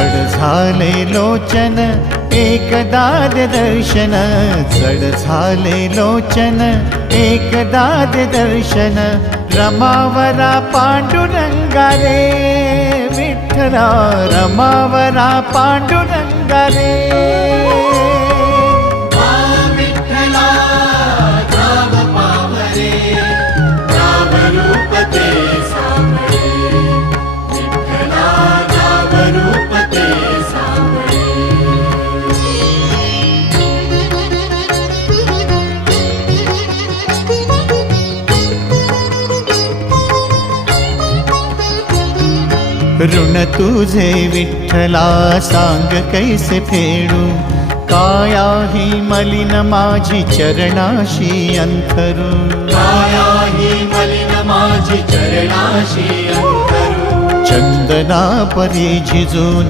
जड झाले लोचन एकदा दर्शन, जड झाले लोचन एकदा दर्शन, रमावरा पांडुरंगा रे विठ्ठला, रमावरा पांडुरंगा रे। ऋण तुझे विठ्ठला सांग कैसे फेडू, काया ही मलिन माझी चरणाशी अंतरू, काया ही मलिन माझी चरणाशी अंतरू, चंदना परी झिजून